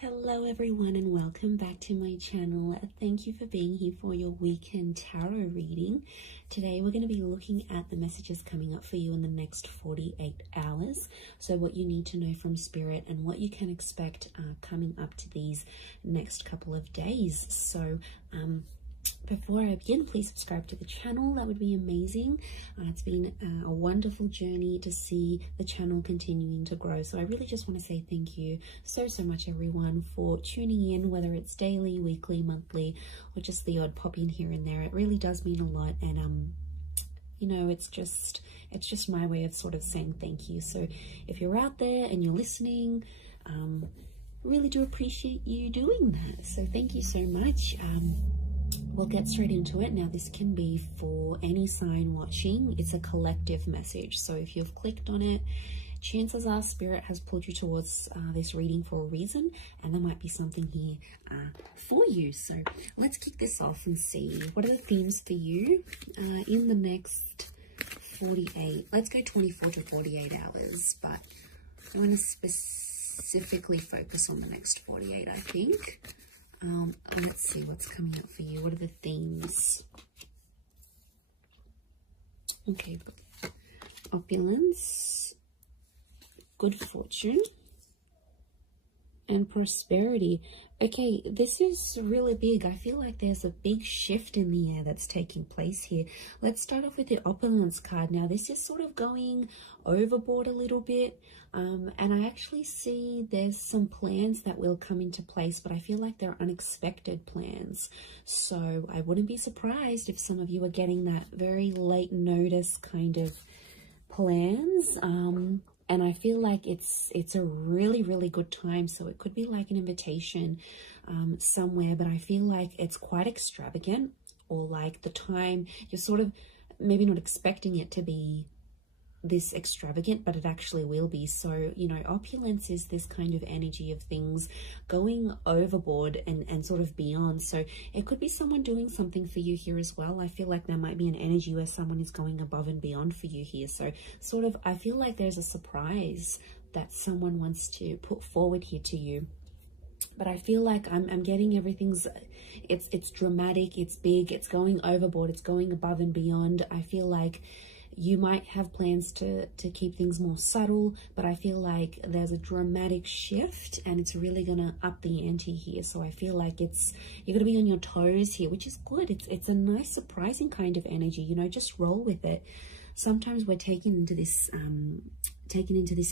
Hello everyone and welcome back to my channel. Thank you for being here for your weekend tarot reading. Today we're going to be looking at the messages coming up for you in the next 48 hours. So what you need to know from Spirit and what you can expect coming up to these next couple of days. So before I begin, please subscribe to the channel. That would be amazing. It's been a wonderful journey to see the channel continuing to grow. So I really just want to say thank you so much, everyone, for tuning in, whether it's daily, weekly, monthly, or just the odd pop in here and there. It really does mean a lot. And you know, it's just my way of sort of saying thank you. So if you're out there and you're listening, really do appreciate you doing that. So thank you so much. We'll get straight into it. Now, this can be for any sign watching. It's a collective message. So if you've clicked on it, chances are Spirit has pulled you towards this reading for a reason, and there might be something here for you. So let's kick this off and see what are the themes for you in the next 48. Let's go 24 to 48 hours, but I'm going to specifically focus on the next 48, I think. Let's see what's coming up for you. What are the themes? Okay, opulence, good fortune, and prosperity. Okay, this is really big. I feel like there's a big shift in the air that's taking place here. Let's start off with the opulence card. Now, this is sort of going overboard a little bit. And I actually see there's some plans that will come into place, but I feel like they're unexpected plans. So I wouldn't be surprised if some of you are getting that very late notice kind of plans. And I feel like it's a really good time. So it could be like an invitation somewhere, but I feel like it's quite extravagant, or like the time you're sort of maybe not expecting it to be this extravagant, but it actually will be. So, you know, opulence is this kind of energy of things going overboard and sort of beyond. So it could be someone doing something for you here as well. I feel like there might be an energy where someone is going above and beyond for you here. So sort of, I feel like there's a surprise that someone wants to put forward here to you. But I feel like I'm getting everything's, it's dramatic, it's big, it's going overboard, it's going above and beyond. I feel like you might have plans to keep things more subtle, but I feel like there's a dramatic shift and it's really going to up the ante here. So I feel like you're going to be on your toes here, which is good. It's a nice, surprising kind of energy, you know, just roll with it. Sometimes we're taken into this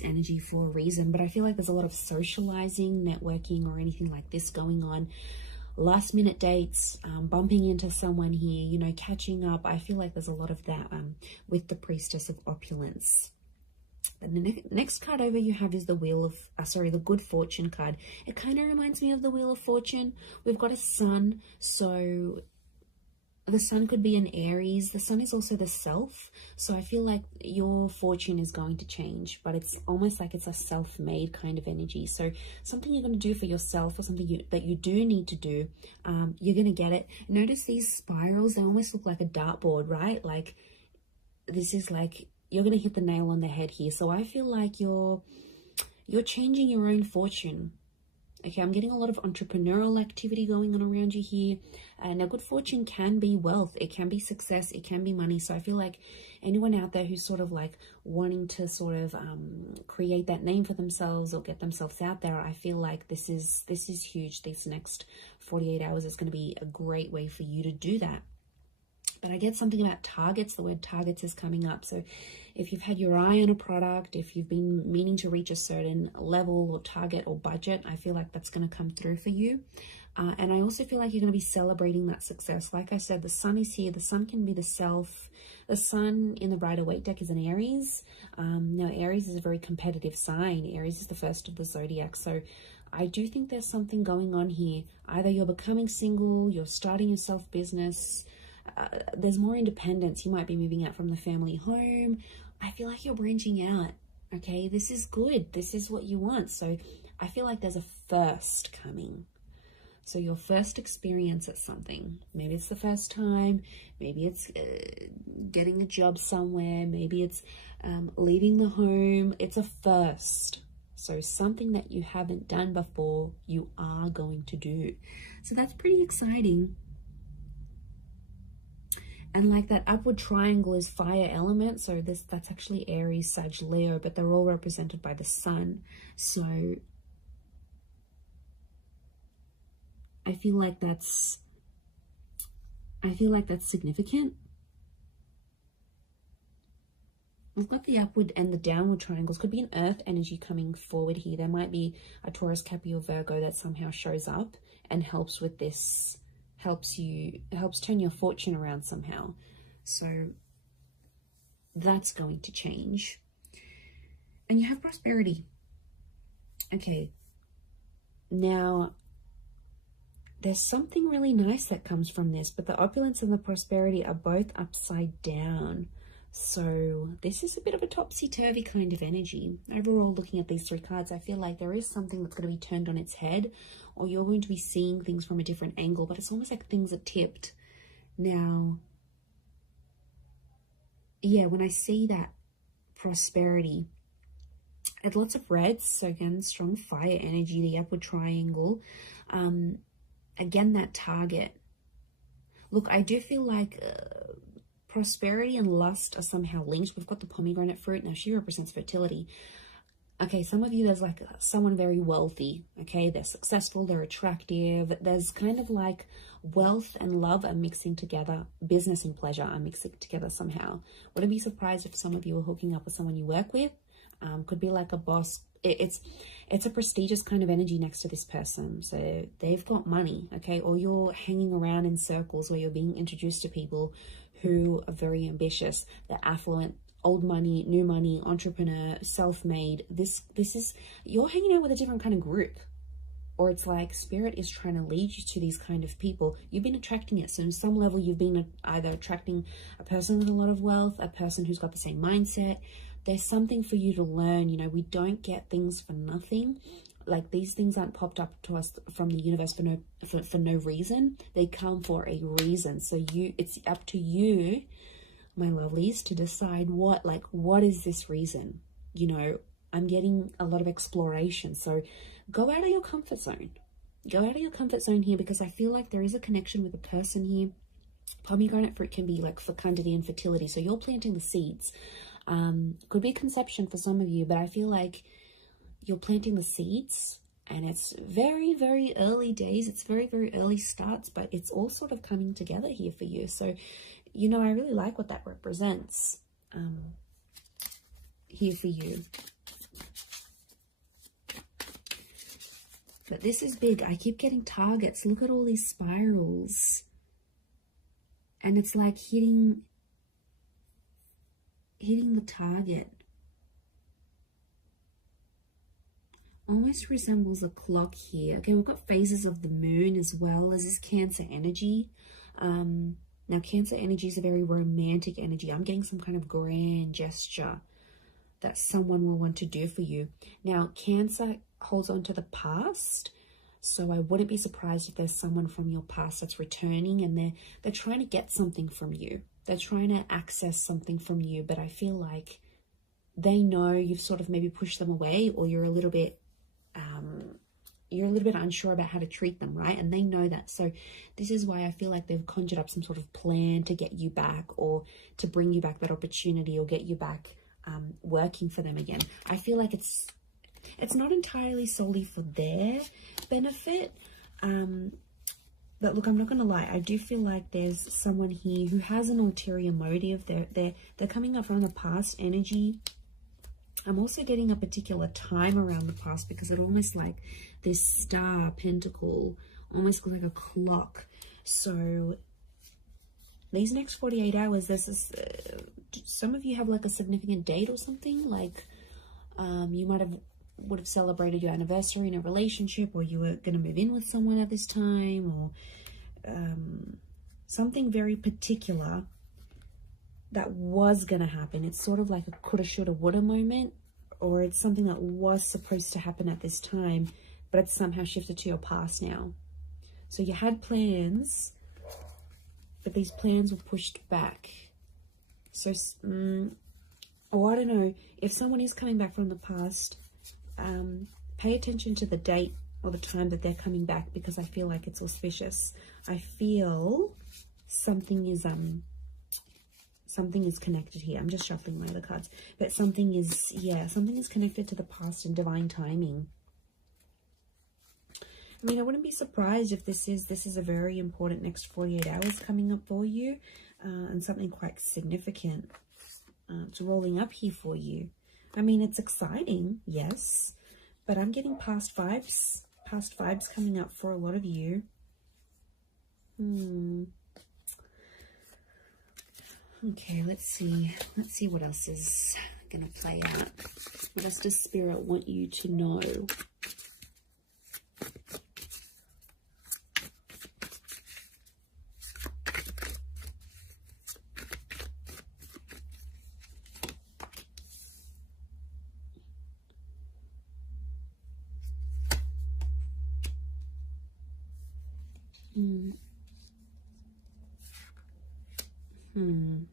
energy for a reason, but I feel like there's a lot of socializing, networking, or anything like this going on. Last minute dates, bumping into someone here, you know, catching up. I feel like there's a lot of that with the Priestess of Opulence. And the next card over you have is the Wheel of, the Good Fortune card. It kind of reminds me of the Wheel of Fortune. We've got a sun, so the sun could be an Aries. The sun is also the self. So I feel like your fortune is going to change, but it's almost like it's a self-made kind of energy. So something you're going to do for yourself, or something that you do need to do, you're going to get it. Notice these spirals, they almost look like a dartboard, right? Like this is like, you're going to hit the nail on the head here. So I feel like you're changing your own fortune. Okay, I'm getting a lot of entrepreneurial activity going on around you here. Now, good fortune can be wealth. It can be success. It can be money. So I feel like anyone out there who's sort of like wanting to sort of create that name for themselves or get themselves out there, I feel like this is huge. These next 48 hours is going to be a great way for you to do that. But I get something about targets. The word targets is coming up. So if you've had your eye on a product, if you've been meaning to reach a certain level or target or budget, I feel like that's going to come through for you. And I also feel like you're going to be celebrating that success. Like I said, the sun is here. The sun can be the self. The sun in the Rider-Waite deck is an Aries. Now, Aries is a very competitive sign. Aries is the first of the zodiac. So I do think there's something going on here. Either you're becoming single, you're starting your self-business, there's more independence. You might be moving out from the family home. I feel like you're branching out. Okay, this is good. This is what you want. So I feel like there's a first coming. So your first experience at something, maybe it's the first time, maybe it's getting a job somewhere, maybe it's leaving the home. It's a first. So something that you haven't done before, you are going to do. So that's pretty exciting. And like that upward triangle is fire element. So that's actually Aries, Sag, Leo, but they're all represented by the sun. So I feel like that's significant. We've got the upward and the downward triangles. Could be an earth energy coming forward here. There might be a Taurus, Capricorn, Virgo that somehow shows up and helps with this, helps turn your fortune around somehow. So that's going to change. And you have prosperity. Okay. Now, there's something really nice that comes from this, but the opulence and the prosperity are both upside down. So this is a bit of a topsy-turvy kind of energy. Overall, looking at these three cards, I feel like there is something that's going to be turned on its head, or you're going to be seeing things from a different angle, but it's almost like things are tipped. Now, yeah, when I see that prosperity, it's lots of reds. So again, strong fire energy, the upward triangle. Again, that target. Look, I do feel like prosperity and lust are somehow linked. We've got the pomegranate fruit. Now, she represents fertility. Okay, some of you, there's like someone very wealthy. Okay, they're successful, they're attractive. There's kind of like wealth and love are mixing together. Business and pleasure are mixing together somehow. Wouldn't be surprised if some of you are hooking up with someone you work with. Could be like a boss. It's a prestigious kind of energy next to this person. So they've got money, okay? Or you're hanging around in circles where you're being introduced to people who are very ambitious. They're affluent, old money, new money, entrepreneur, self-made. This is, you're hanging out with a different kind of group. Or it's like spirit is trying to lead you to these kind of people. You've been attracting it. So on some level, you've been either attracting a person with a lot of wealth, a person who's got the same mindset. There's something for you to learn. You know, we don't get things for nothing. Like, these things aren't popped up to us from the universe for no reason. They come for a reason. So it's up to you, my lovelies, to decide what is this reason? You know, I'm getting a lot of exploration. So go out of your comfort zone. Go out of your comfort zone here, because I feel like there is a connection with a person here. Pomegranate fruit can be like fecundity and fertility. So you're planting the seeds. Could be conception for some of you, but I feel like you're planting the seeds, and it's very, very early days. It's very, very early starts, but it's all sort of coming together here for you. So, you know, I really like what that represents here for you. But this is big. I keep getting targets. Look at all these spirals. And it's like hitting the target. Almost resembles a clock here. Okay, we've got phases of the moon as well as this Cancer energy. Now, Cancer energy is a very romantic energy. I'm getting some kind of grand gesture that someone will want to do for you. Now, Cancer holds on to the past. So I wouldn't be surprised if there's someone from your past that's returning, and they're trying to get something from you. They're trying to access something from you, but I feel like they know you've sort of maybe pushed them away, or you're a little bit unsure about how to treat them, right? And they know that. So this is why I feel like they've conjured up some sort of plan to get you back, or to bring you back that opportunity, or get you back working for them again. I feel like it's not entirely solely for their benefit. But look, I'm not going to lie. I do feel like there's someone here who has an ulterior motive. They're coming up from the past energy. I'm also getting a particular time around the past, because it almost like this star pentacle almost looks like a clock. So these next 48 hours, there's this, some of you have like a significant date or something. Like you would have celebrated your anniversary in a relationship, or you were going to move in with someone at this time, or something very particular that was going to happen. It's sort of like a coulda, shoulda, woulda moment, or it's something that was supposed to happen at this time, but it's somehow shifted to your past now. So you had plans, but these plans were pushed back. So, or I don't know, if someone is coming back from the past, Pay attention to the date or the time that they're coming back, because I feel like it's auspicious. I feel something is connected here. I'm just shuffling my other cards, but something is, yeah, something is connected to the past and divine timing. I mean, I wouldn't be surprised if this is a very important next 48 hours coming up for you, and something quite significant it's rolling up here for you. I mean, it's exciting, yes, but I'm getting past vibes coming up for a lot of you. Okay, let's see what else is gonna play out. What else does Spirit want you to know?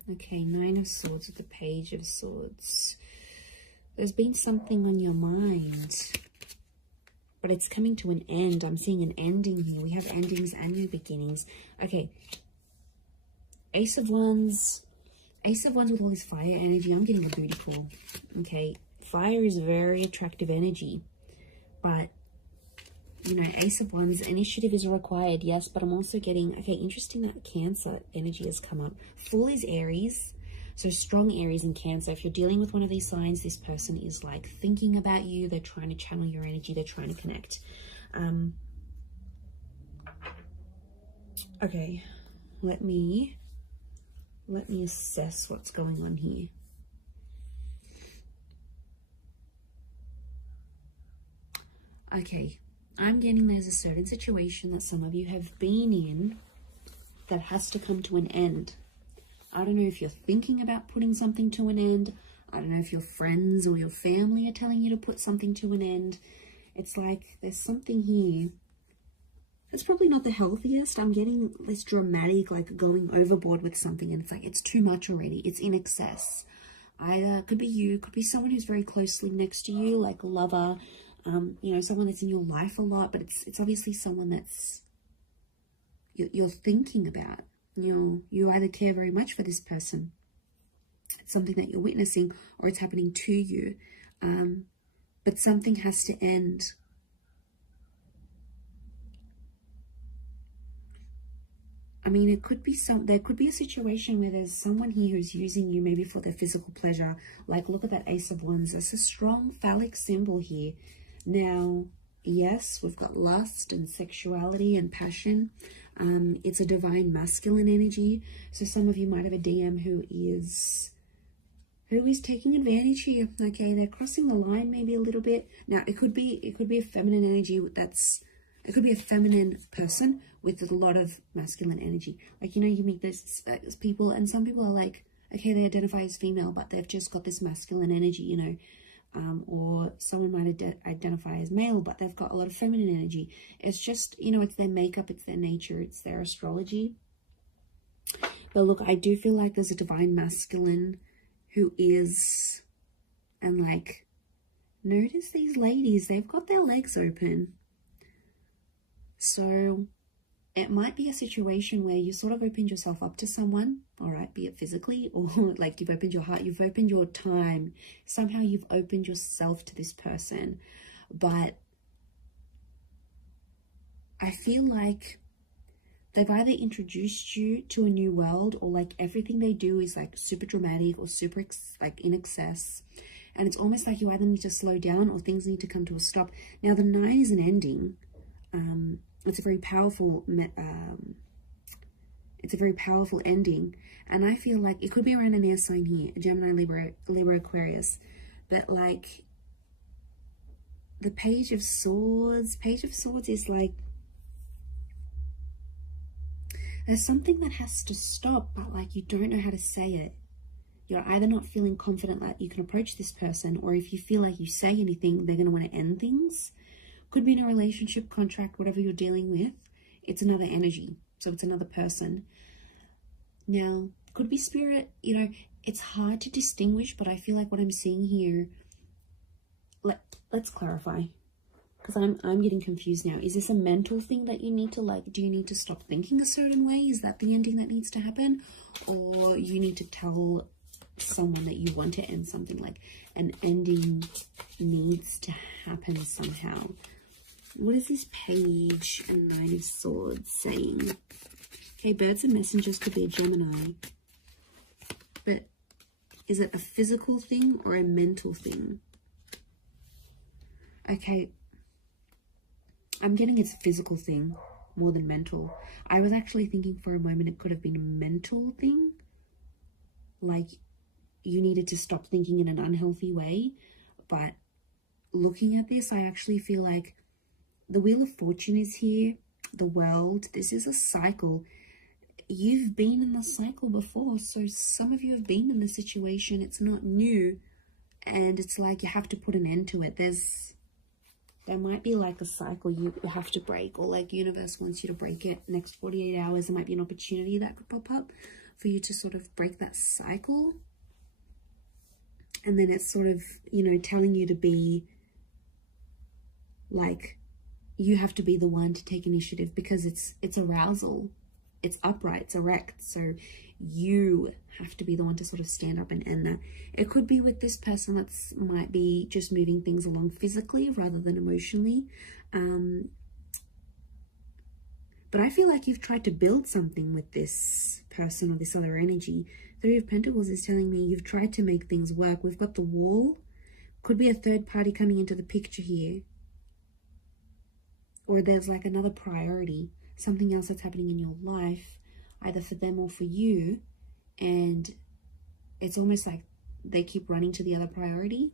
Okay, Nine of Swords with the Page of Swords. There's been something on your mind, but it's coming to an end. I'm seeing an ending here. We have endings and new beginnings. Okay, Ace of Wands with all this fire energy. I'm getting a booty call. Okay, fire is very attractive energy, but you know, Ace of Wands, initiative is required, yes, but I'm also getting, okay, interesting that Cancer energy has come up. Fool is Aries, so strong Aries and Cancer. If you're dealing with one of these signs, this person is like thinking about you. They're trying to channel your energy. They're trying to connect. Okay, let me assess what's going on here. Okay. I'm getting there's a certain situation that some of you have been in that has to come to an end. I don't know if you're thinking about putting something to an end. I don't know if your friends or your family are telling you to put something to an end. It's like there's something here. It's probably not the healthiest. I'm getting this dramatic, like going overboard with something, and it's like it's too much already. It's in excess. Either could be you, could be someone who's very closely next to you, like a lover, you know, someone that's in your life a lot, but it's obviously someone that's you're thinking about. You either care very much for this person, it's something that you're witnessing, or it's happening to you, but something has to end. I mean, it could be there could be a situation where there's someone here who's using you maybe for their physical pleasure. Like, look at that Ace of Wands. There's a strong phallic symbol here. Now, yes, we've got lust and sexuality and passion. It's a divine masculine energy. So some of you might have a DM who is taking advantage here. Okay, they're crossing the line maybe a little bit. Now, it could be a feminine energy it could be a feminine person with a lot of masculine energy. Like, you know, you meet those people, and some people are like, okay, they identify as female, but they've just got this masculine energy, you know. Or someone might identify as male, but they've got a lot of feminine energy. It's just, you know, it's their makeup, it's their nature, it's their astrology. But look, I do feel like there's a divine masculine who is, and like, notice these ladies, they've got their legs open. So it might be a situation where you sort of opened yourself up to someone, all right, be it physically or like you've opened your heart, you've opened your time. Somehow you've opened yourself to this person. But I feel like they've either introduced you to a new world, or like everything they do is like super dramatic or super like in excess. And it's almost like you either need to slow down or things need to come to a stop. Now, the 9 is an ending. It's a very powerful ending, and I feel like it could be around an air sign here, Gemini, Libra, Aquarius, but like the Page of Swords is like there's something that has to stop, but like you don't know how to say it. You're either not feeling confident that you can approach this person, or if you feel like you say anything, they're going to want to end things. Could be in a relationship, contract, whatever you're dealing with. It's another energy. So it's another person. Now, could be spirit. You know, it's hard to distinguish, but I feel like what I'm seeing here, let's clarify, because I'm getting confused now. Is this a mental thing that you need to, like, do you need to stop thinking a certain way? Is that the ending that needs to happen? Or you need to tell someone that you want to end something, like an ending needs to happen somehow? What is this page and Nine of Swords saying? Okay, birds and messengers could be a Gemini. But is it a physical thing or a mental thing? Okay, I'm getting it's a physical thing more than mental. I was actually thinking for a moment it could have been a mental thing. Like you needed to stop thinking in an unhealthy way. But looking at this, I actually feel like the Wheel of Fortune is here. The World. This is a cycle. You've been in the cycle before. So some of you have been in the situation. It's not new. And it's like you have to put an end to it. There might be like a cycle you have to break, or like universe wants you to break it. Next 48 hours, there might be an opportunity that could pop up for you to sort of break that cycle. And then it's sort of, you know, telling you to be like, you have to be the one to take initiative, because it's arousal. It's upright, it's erect. So you have to be the one to sort of stand up and end that. It could be with this person that's might be just moving things along physically rather than emotionally. But I feel like you've tried to build something with this person or this other energy. Three of Pentacles is telling me you've tried to make things work. We've got the Wall. Could be a third party coming into the picture here. Or there's like another priority. Something else that's happening in your life, either for them or for you, and it's almost like they keep running to the other priority,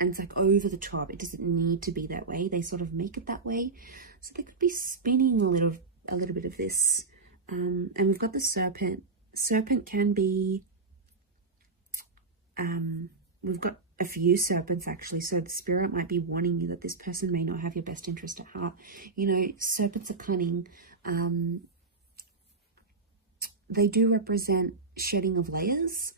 and it's like over the top. It doesn't need to be that way. They sort of make it that way, so they could be spinning a little bit of this. And we've got the Serpent. Serpent can be we've got a few serpents actually, so the spirit might be warning you that this person may not have your best interest at heart. You know, serpents are cunning. They do represent shedding of layers,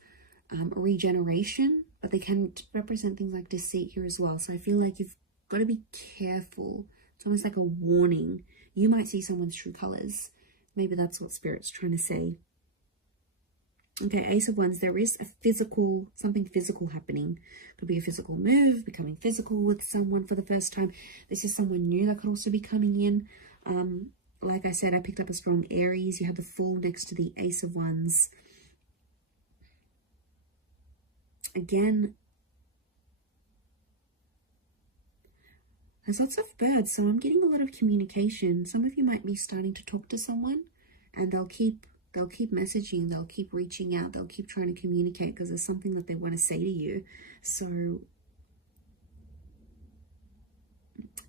regeneration, but they can represent things like deceit here as well. So I feel like you've got to be careful. It's almost like a warning. You might see someone's true colors. Maybe that's what spirit's trying to say. Okay, Ace of Wands, there is a physical, something physical happening. Could be a physical move, becoming physical with someone for the first time. This is someone new that could also be coming in. Like I said, I picked up a strong Aries. You have the Fool next to the Ace of Wands. Again, there's lots of birds, so I'm getting a lot of communication. Some of you might be starting to talk to someone, and they'll keep messaging, they'll keep reaching out, they'll keep trying to communicate because there's something that they want to say to you. So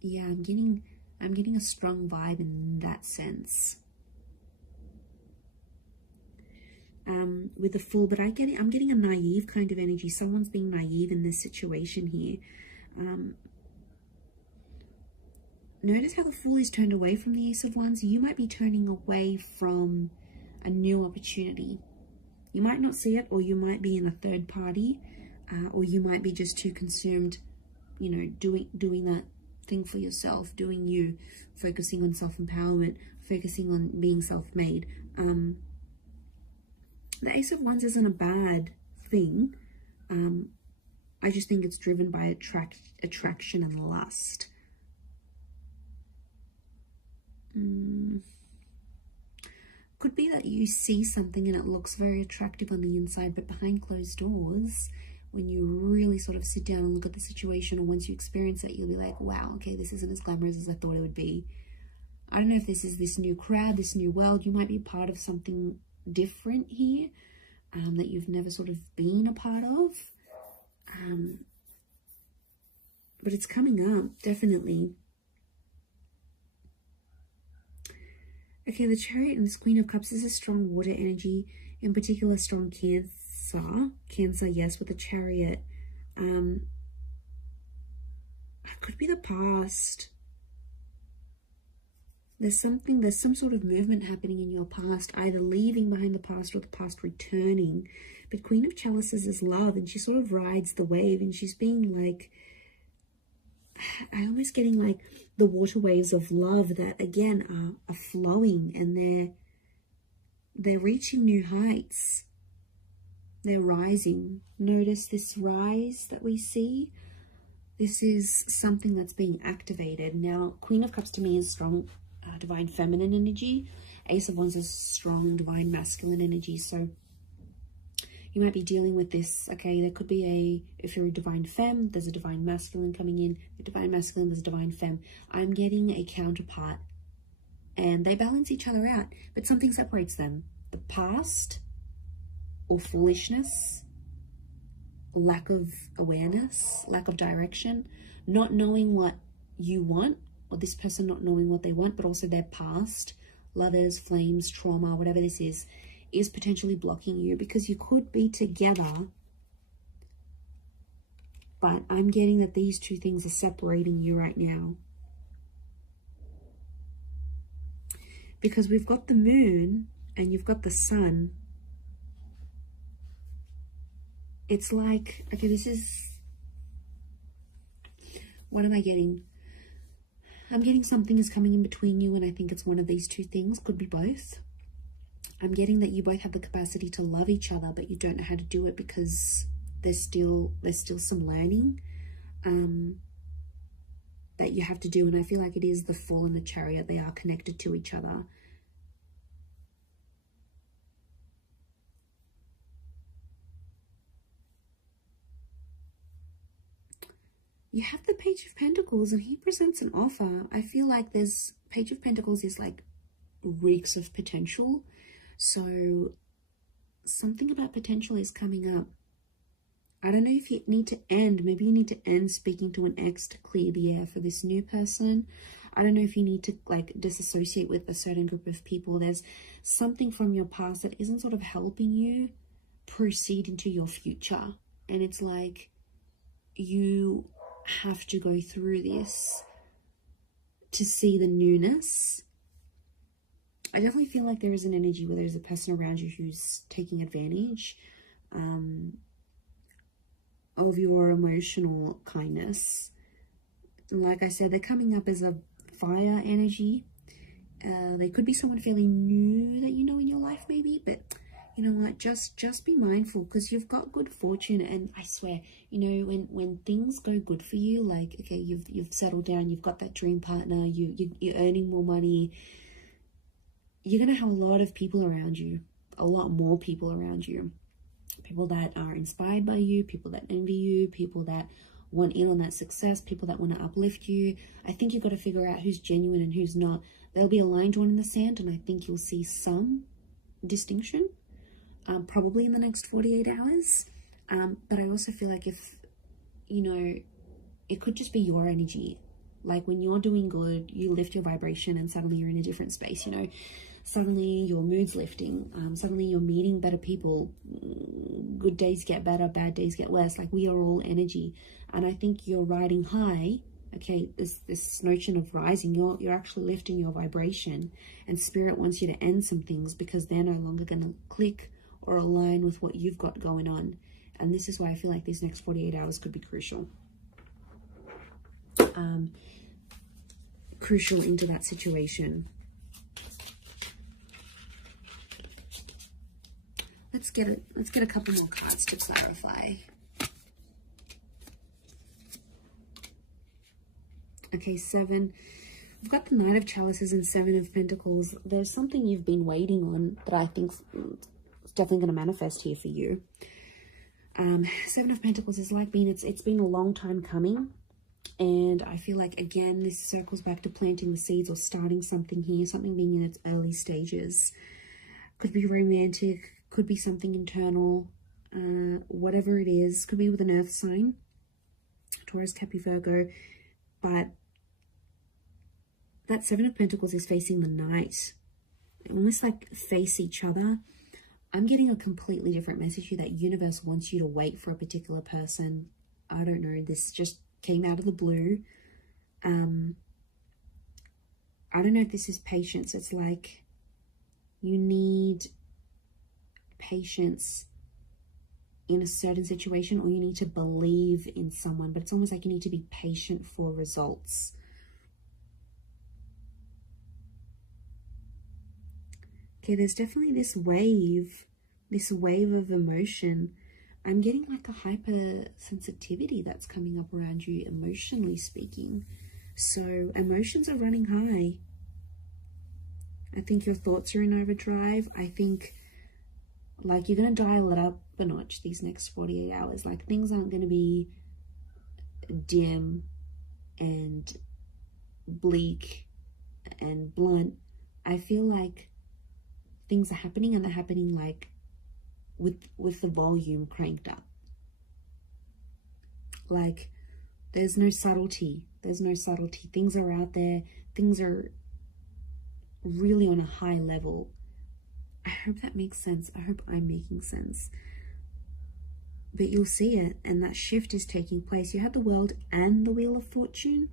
yeah, I'm getting a strong vibe in that sense. With the Fool, but I'm getting a naive kind of energy. Someone's being naive in this situation here. Notice how the Fool is turned away from the Ace of Wands. You might be turning away from a new opportunity. You might not see it, or you might be in a third party, or you might be just too consumed, you know, doing that thing for yourself, doing you, focusing on self-empowerment, focusing on being self-made. The Ace of Wands isn't a bad thing. I just think it's driven by attraction and lust. Could be that you see something and it looks very attractive on the inside, but behind closed doors, when you really sort of sit down and look at the situation, or once you experience it, you'll be like, wow, okay, this isn't as glamorous as I thought it would be. I don't know if this is this new crowd, this new world. You might be part of something different here that you've never sort of been a part of. But it's coming up, definitely. Okay, the Chariot and this Queen of Cups is a strong water energy, in particular strong Cancer. Cancer, yes, with the Chariot. It could be the past. There's some sort of movement happening in your past, either leaving behind the past or the past returning. But Queen of Chalices is love, and she sort of rides the wave, and she's being like, I'm almost getting like the water waves of love that again are flowing, and they're reaching new heights. They're rising. Notice this rise that we see. This is something that's being activated. Now, Queen of Cups to me is strong divine feminine energy. Ace of Wands is strong divine masculine energy. So you might be dealing with this. Okay, there could be if you're a divine femme, there's a divine masculine coming in. A divine masculine, there's a divine femme. I'm getting a counterpart, and they balance each other out, but something separates them. The past, or foolishness, lack of awareness, lack of direction, not knowing what you want, or this person not knowing what they want, but also their past, lovers, flames, trauma, whatever this is potentially blocking you, because you could be together, but I'm getting that these two things are separating you right now. Because we've got the moon and you've got the sun. It's like, okay, this is, what am I getting? I'm getting something is coming in between you, and I think it's one of these two things, could be both. I'm getting that you both have the capacity to love each other, but you don't know how to do it because there's still some learning that you have to do. And I feel like it is the Fool and the Chariot. They are connected to each other. You have the Page of Pentacles, and he presents an offer. I feel like there's Page of Pentacles is like reeks of potential. So something about potential is coming up. I don't know if you need to end. Maybe you need to end speaking to an ex to clear the air for this new person. I don't know if you need to like disassociate with a certain group of people. There's something from your past that isn't sort of helping you proceed into your future. And it's like you have to go through this to see the newness. I definitely feel like there is an energy where there's a person around you who's taking advantage of your emotional kindness. Like I said, they're coming up as a fire energy. They could be someone fairly new that you know in your life maybe, but you know what, just be mindful, because you've got good fortune. And I swear, you know, when things go good for you, like okay, you've settled down, you've got that dream partner, you're earning more money, you're going to have a lot of people around you, a lot more people around you. People that are inspired by you, people that envy you, people that want in on that success, people that want to uplift you. I think you've got to figure out who's genuine and who's not. There'll be a line drawn in the sand, and I think you'll see some distinction, probably in the next 48 hours. But I also feel like if, you know, it could just be your energy. Like when you're doing good, you lift your vibration and suddenly you're in a different space, you know. Suddenly your mood's lifting. Suddenly you're meeting better people. Good days get better, bad days get worse. Like we are all energy. And I think you're riding high. Okay, this notion of rising, you're actually lifting your vibration. And Spirit wants you to end some things because they're no longer going to click or align with what you've got going on. And this is why I feel like these next 48 hours could be crucial. Crucial into that situation. Let's get a couple more cards to clarify. Okay, 7. We've got the Knight of Chalices and 7 of Pentacles. There's something you've been waiting on that I think is definitely going to manifest here for you. 7 of Pentacles is like it's been a long time coming. And I feel like, again, this circles back to planting the seeds or starting something here, something being in its early stages. Could be romantic, could be something internal, whatever it is. Could be with an earth sign, Taurus, Capricorn, Virgo. But that 7 of Pentacles is facing the Knight. They almost like face each other. I'm getting a completely different message here, that universe wants you to wait for a particular person. I don't know, this just came out of the blue. I don't know if this is patience. It's like you need patience in a certain situation, or you need to believe in someone, but it's almost like you need to be patient for results. Okay, there's definitely this wave of emotion. I'm getting like a hypersensitivity that's coming up around you, emotionally speaking. So emotions are running high. I think your thoughts are in overdrive. I think like you're going to dial it up a notch these next 48 hours. Like things aren't going to be dim and bleak and blunt. I feel like things are happening, and they're happening like with the volume cranked up. Like there's no subtlety. Things are out there. Things are really on a high level. I hope that makes sense. I hope I'm making sense. But you'll see it, and that shift is taking place. You have the World and the Wheel of Fortune.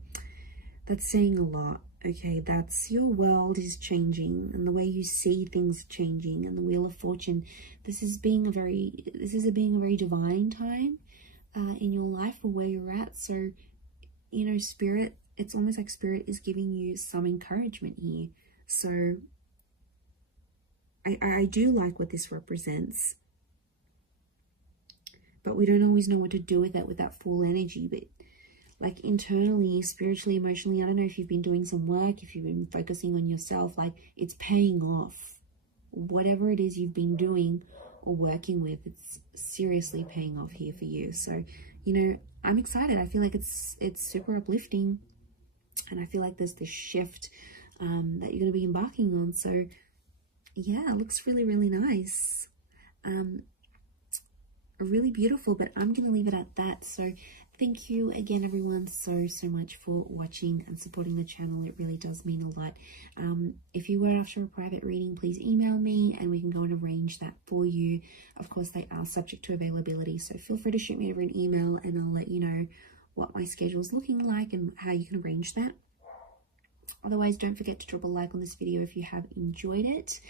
That's saying a lot. Okay, that's your world is changing, and the way you see things changing, and the Wheel of Fortune. This is being a very divine time in your life, or where you're at. So, you know, Spirit, it's almost like Spirit is giving you some encouragement here. So I do like what this represents, but we don't always know what to do with that full energy. But like internally, spiritually, emotionally, I don't know if you've been doing some work, if you've been focusing on yourself, like it's paying off. Whatever it is you've been doing or working with, it's seriously paying off here for you. So, you know, I'm excited. I feel like it's super uplifting, and I feel like there's this shift that you're going to be embarking on. So yeah, it looks really, really nice. Really beautiful, but I'm going to leave it at that. So thank you again, everyone, so much for watching and supporting the channel. It really does mean a lot. If you were after a private reading, please email me and we can go and arrange that for you. Of course, they are subject to availability, so feel free to shoot me over an email and I'll let you know what my schedule is looking like and how you can arrange that. Otherwise, don't forget to drop a like on this video if you have enjoyed it.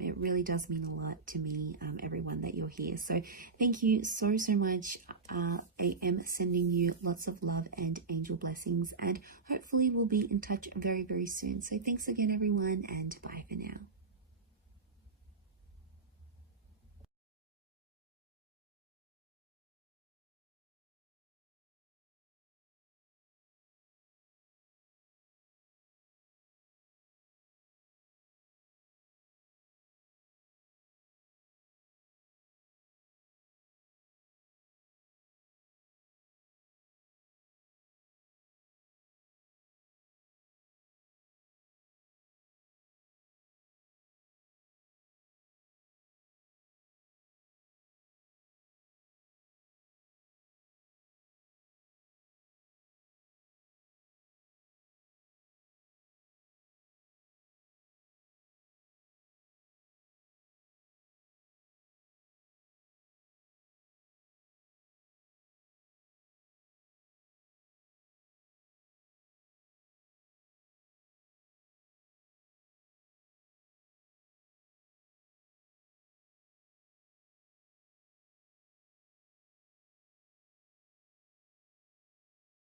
It really does mean a lot to me, everyone, that you're here. So thank you so much. I am sending you lots of love and angel blessings, and hopefully we'll be in touch very, very soon. So thanks again, everyone, and bye for now.